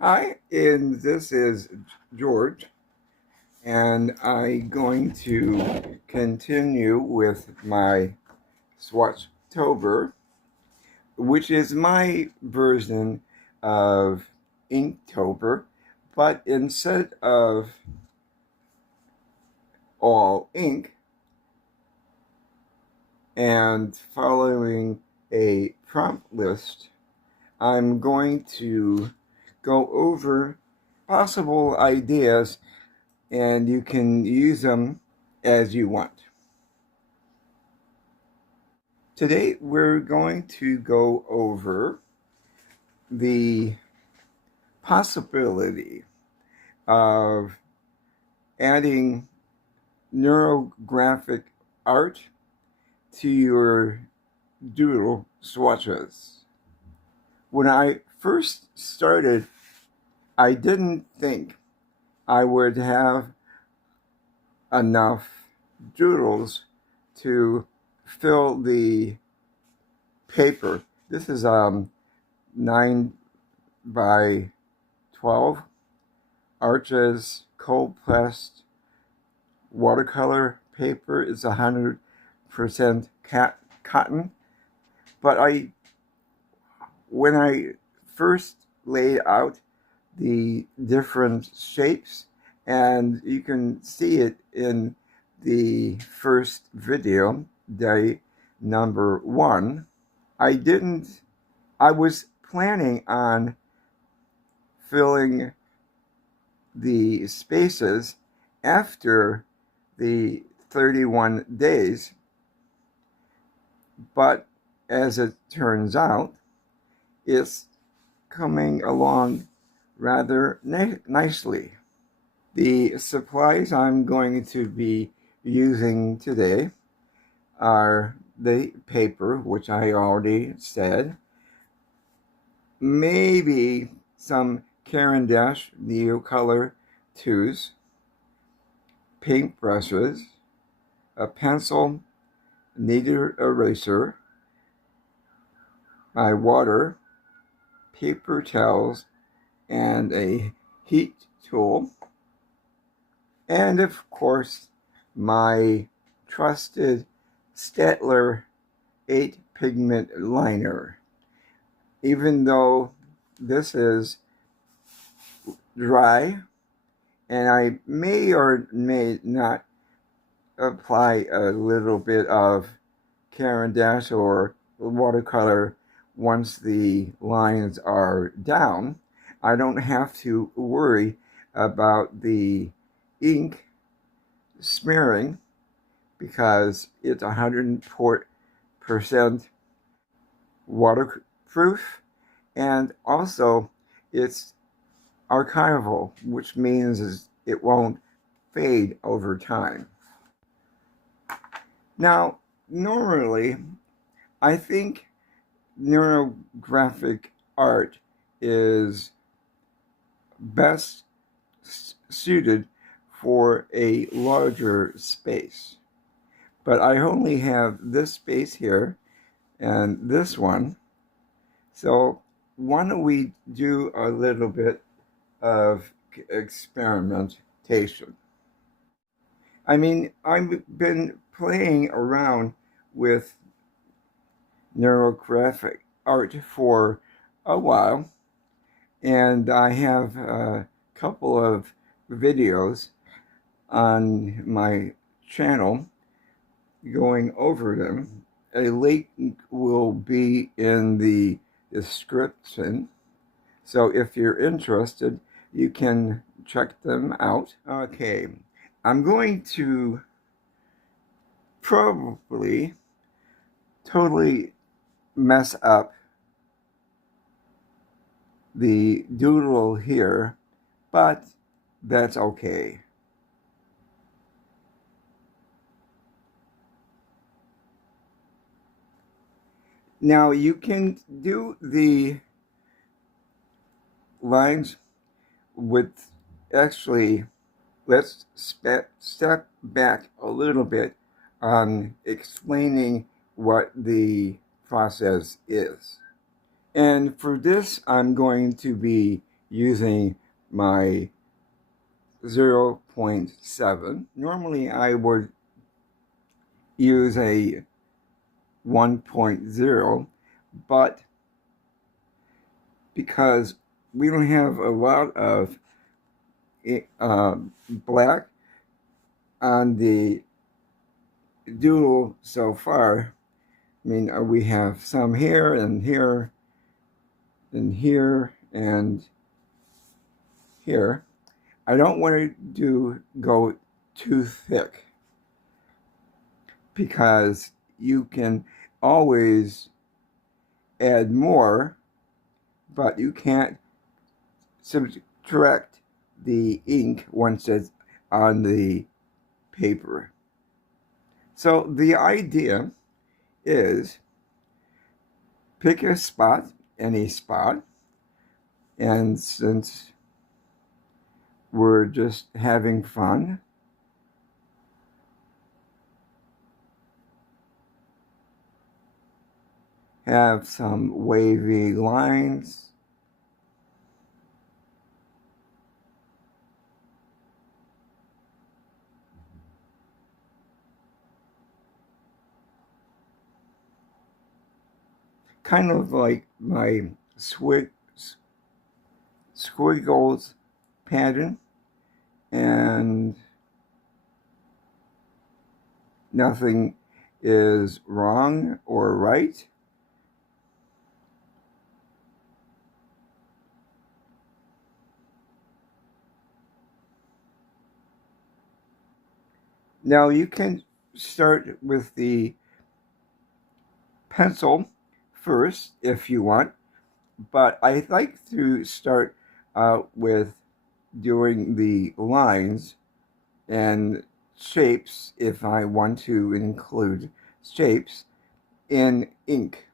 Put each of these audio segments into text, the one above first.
Hi, and this is George, and I'm going to continue with my Swatchtober, which is my version of Inktober, but instead of all ink and following a prompt list, I'm going to go over possible ideas and you can use them as you want. Today we're going to go over the possibility of adding neurographic art to your doodle swatches. When I first started, I didn't think I would have enough doodles to fill the paper. This is 9 by 12 arches cold pressed watercolor paper. It's 100% cotton. But when I first laid out the different shapes, and you can see it in the first video, day number 1, I was planning on filling the spaces after the 31 days, but as it turns out, it's coming along rather nicely. The supplies I'm going to be using today are the paper, which I already said, maybe some Caran d'Ache Neocolor 2s, paint brushes, a pencil, kneaded eraser, my water, paper towels, and a heat tool, and of course my trusted Staedtler 8 pigment liner. Even though this is dry, and I may or may not apply a little bit of Caran d'Ache or watercolor once the lines are down, I don't have to worry about the ink smearing because it's 100% waterproof, and also it's archival, which means it won't fade over time. Now, normally, I think neurographic art is best suited for a larger space. But I only have this space here and this one. So why don't we do a little bit of experimentation? I mean, I've been playing around with neurographic art for a while, and I have a couple of videos on my channel going over them. A link will be in the description, so if you're interested, you can check them out. Okay, I'm going to probably totally mess up the doodle here, but that's okay. Now you can do the lines with, actually, let's step back a little bit on explaining what the process is. And for this, I'm going to be using my 0.7. Normally I would use a 1.0, but because we don't have a lot of black on the doodle so far. I mean, we have some here and here and here and here. I don't want to go too thick because you can always add more, but you can't subtract the ink once it's on the paper. So the idea is pick a spot, any spot, and since we're just having fun, have some wavy lines. Kind of like my squiggles pattern, and nothing is wrong or right. Now you can start with the pencil first if you want, but I like to start out with doing the lines and shapes if I want to include shapes in ink.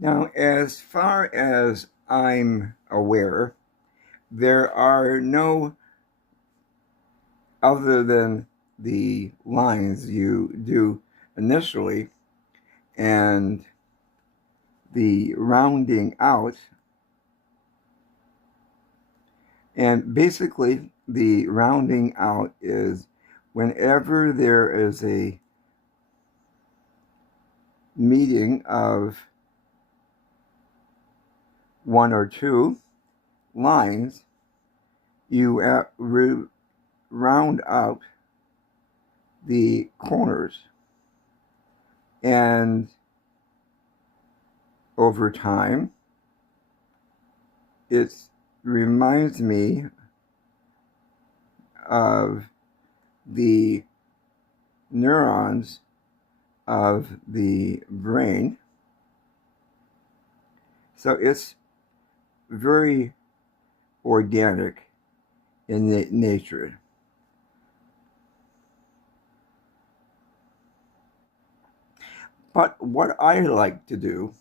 Now, as far as I'm aware, there are no other than the lines you do initially and the rounding out. And basically, the rounding out is whenever there is a meeting of one or two lines, you round out the corners. And over time, it reminds me of the neurons of the brain. So it's very organic in nature. But what I like to do,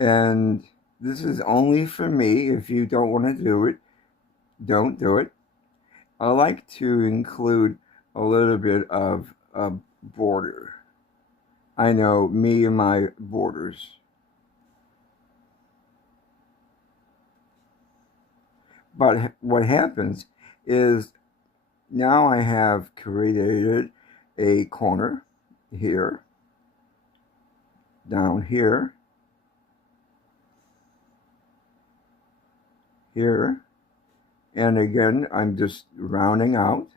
and this is only for me, if you don't want to do it, don't do it. I like to include a little bit of a border. I know me and my borders. But what happens is now I have created a corner here, down here, here, and again, I'm just rounding out.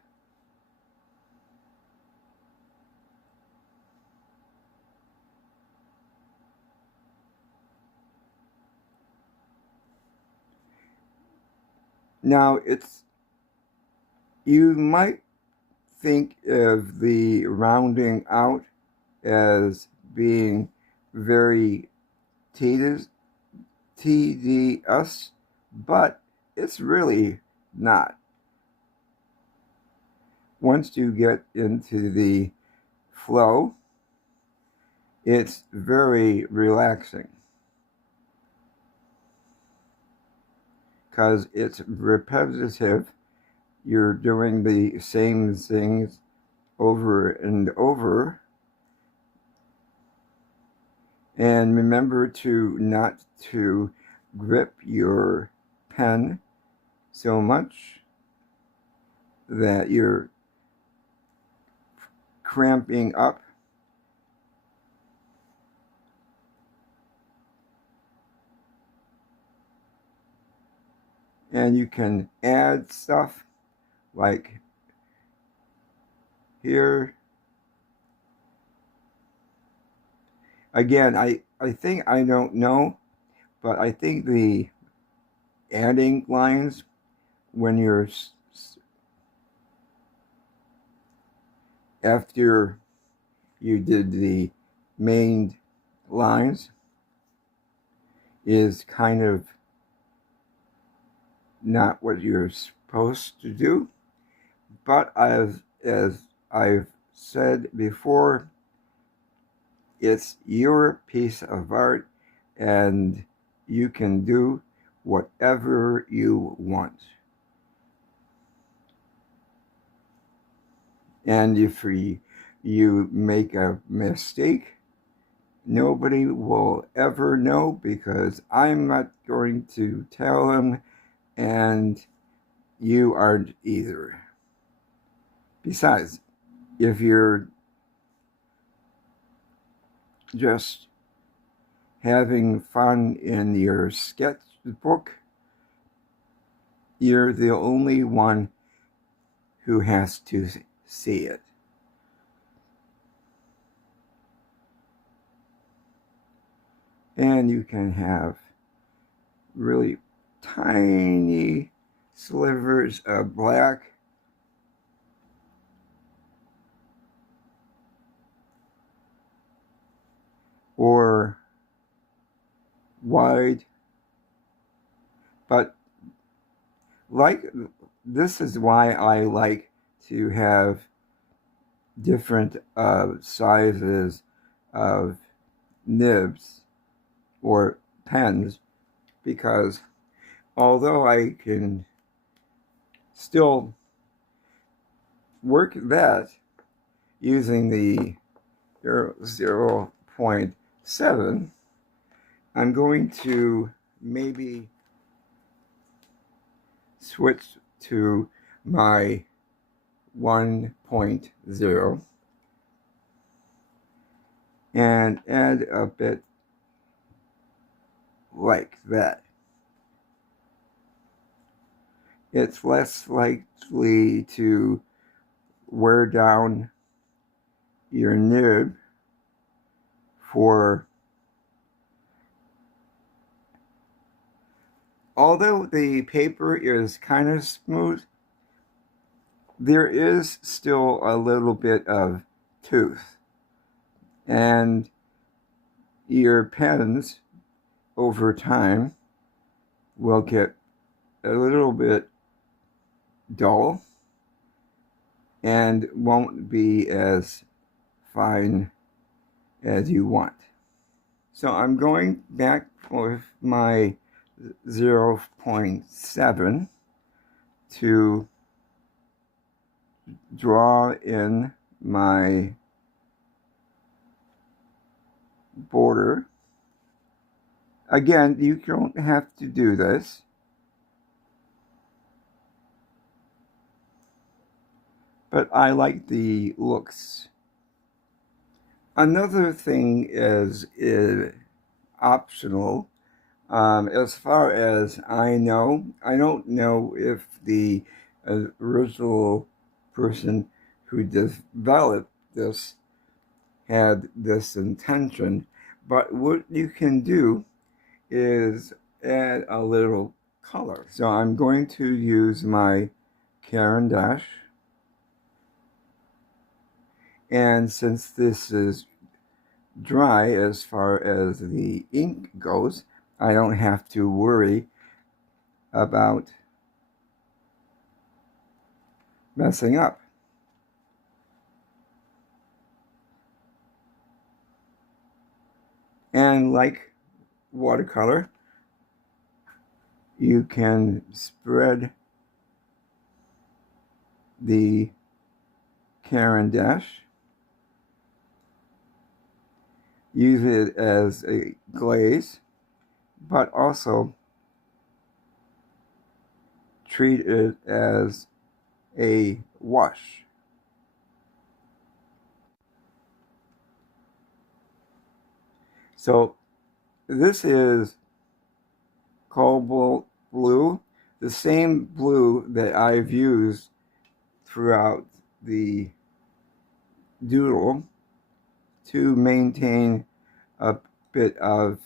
Now you might think of the rounding out as being very tedious, but it's really not. Once you get into the flow, it's very relaxing because it's repetitive. You're doing the same things over and over. And remember to not to grip your pen so much that you're cramping up. And you can add stuff like here. Again, I think, I don't know, but I think the adding lines when you're after you did the main lines is kind of not what you're supposed to do. But as I've said before, it's your piece of art and you can do whatever you want. And if you make a mistake, nobody will ever know because I'm not going to tell them, and you aren't either. Besides, if you're just having fun in your sketchbook, you're the only one who has to see it. And you can have really tiny slivers of black, or wide, but this is why I like to have different sizes of nibs or pens, because although I can still work that using the 0.7, I'm going to maybe switch to my 1.0 and add a bit like that. It's less likely to wear down your nib for, although the paper is kind of smooth, there is still a little bit of tooth, and your pens over time will get a little bit dull and won't be as fine as you want. So I'm going back with my 0.7 to draw in my border. Again, you don't have to do this, but I like the looks. Another thing is optional. As far as I know, I don't know if the original person who developed this had this intention, but what you can do is add a little color. So I'm going to use my Caran d'Ache, and since this is dry as far as the ink goes, I don't have to worry about messing up. And like watercolor, you can spread the Caran d'Ache, use it as a glaze, but also treat it as a wash. So this is cobalt blue, the same blue that I've used throughout the doodle to maintain a bit of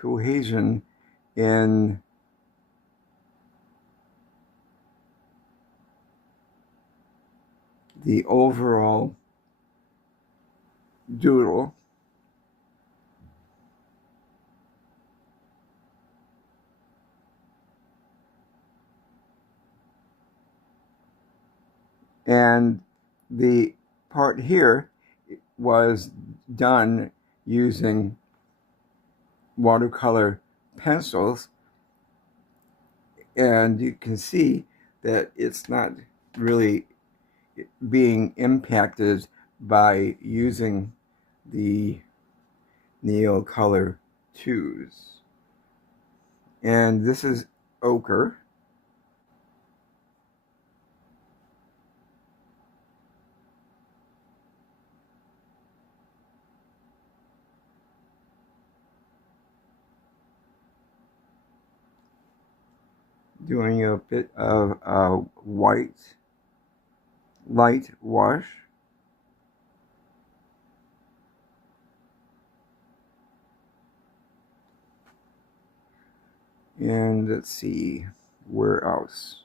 cohesion in the overall doodle. And the part here was done using watercolor pencils, and you can see that it's not really being impacted by using the Neocolor 2s. And this is ochre. Doing a bit of a white light wash. And let's see, where else?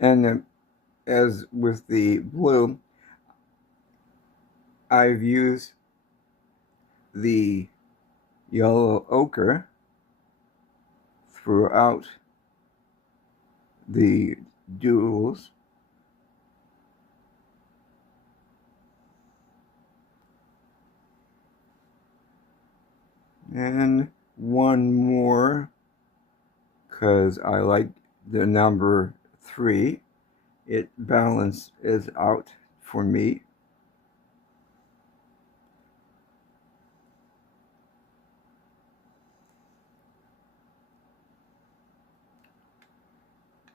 And as with the blue, I've used the yellow ochre throughout the doodles. And one more, because I like the number 3. It balances out for me.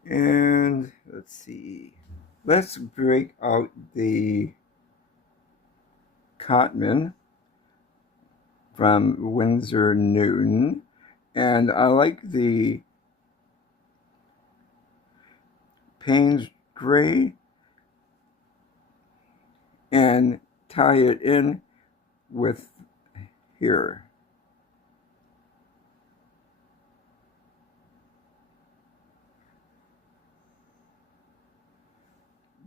And let's see. Let's break out the Cotman from Winsor Newton. And I like the Payne's gray and tie it in with here.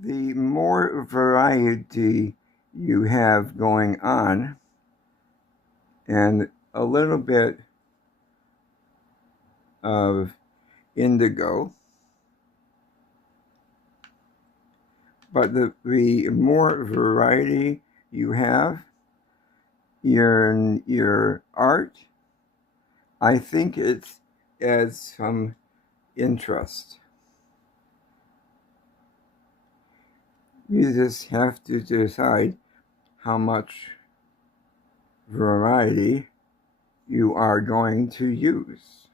The more variety you have going on, and a little bit of indigo, but the more variety you have, your art, I think it adds some interest. You just have to decide how much variety you are going to use.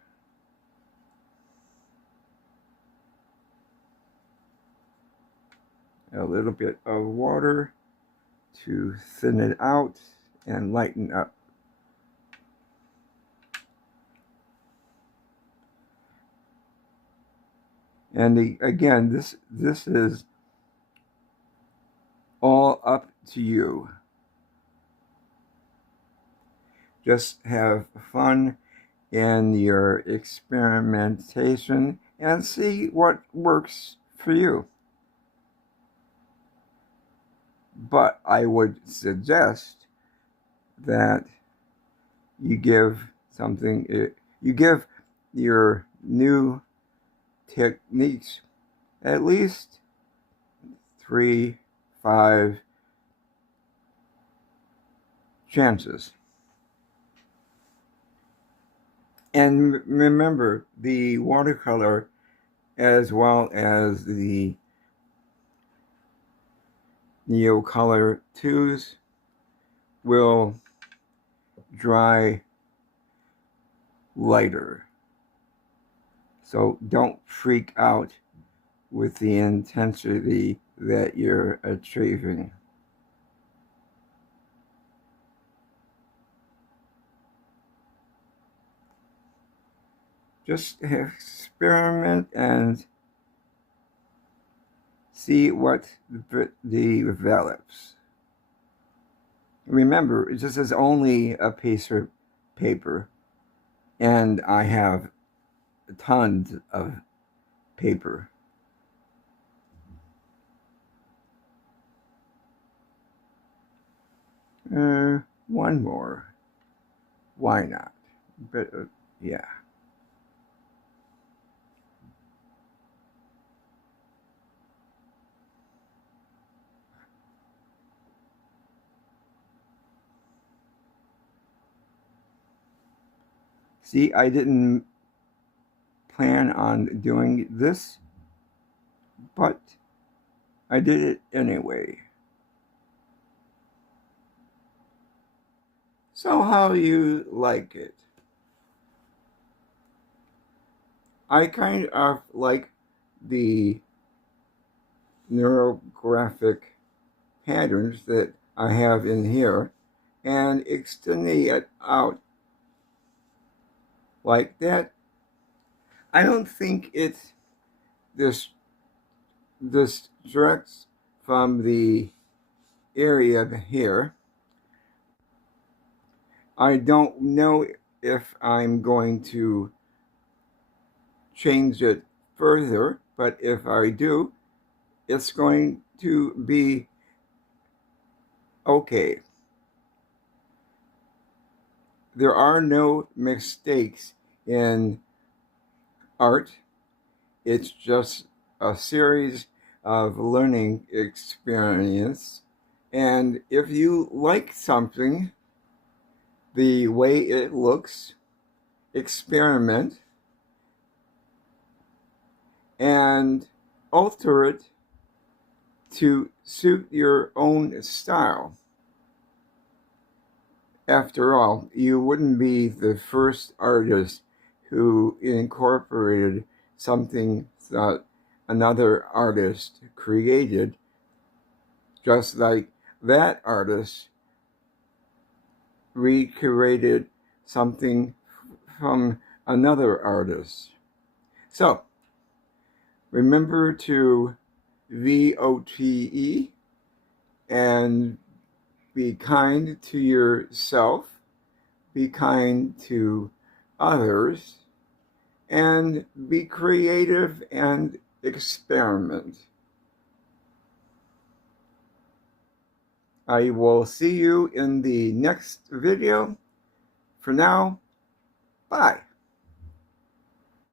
A little bit of water to thin it out and lighten up. And again, this is all up to you. Just have fun in your experimentation and see what works for you. But I would suggest that you give your new techniques at least 3-5 chances. And remember, the watercolor as well as the Neocolor 2s will dry lighter. So don't freak out with the intensity that you're achieving. Just experiment and see what develops. Remember, this is only a piece of paper, and I have tons of paper. One more. Why not? But yeah. See, I didn't plan on doing this, but I did it anyway. So how you like it? I kind of like the neurographic patterns that I have in here and extending it out like that. I don't think it's distracts from the area here. I don't know if I'm going to change it further, but if I do, it's going to be okay. There are no mistakes in art. It's just a series of learning experience. And if you like something, the way it looks, experiment and alter it to suit your own style. After all, you wouldn't be the first artist who incorporated something that another artist created, just like that artist recreated something from another artist. So, remember to VOTE and be kind to yourself, be kind to others, and be creative and experiment. I will see you in the next video. For now, bye.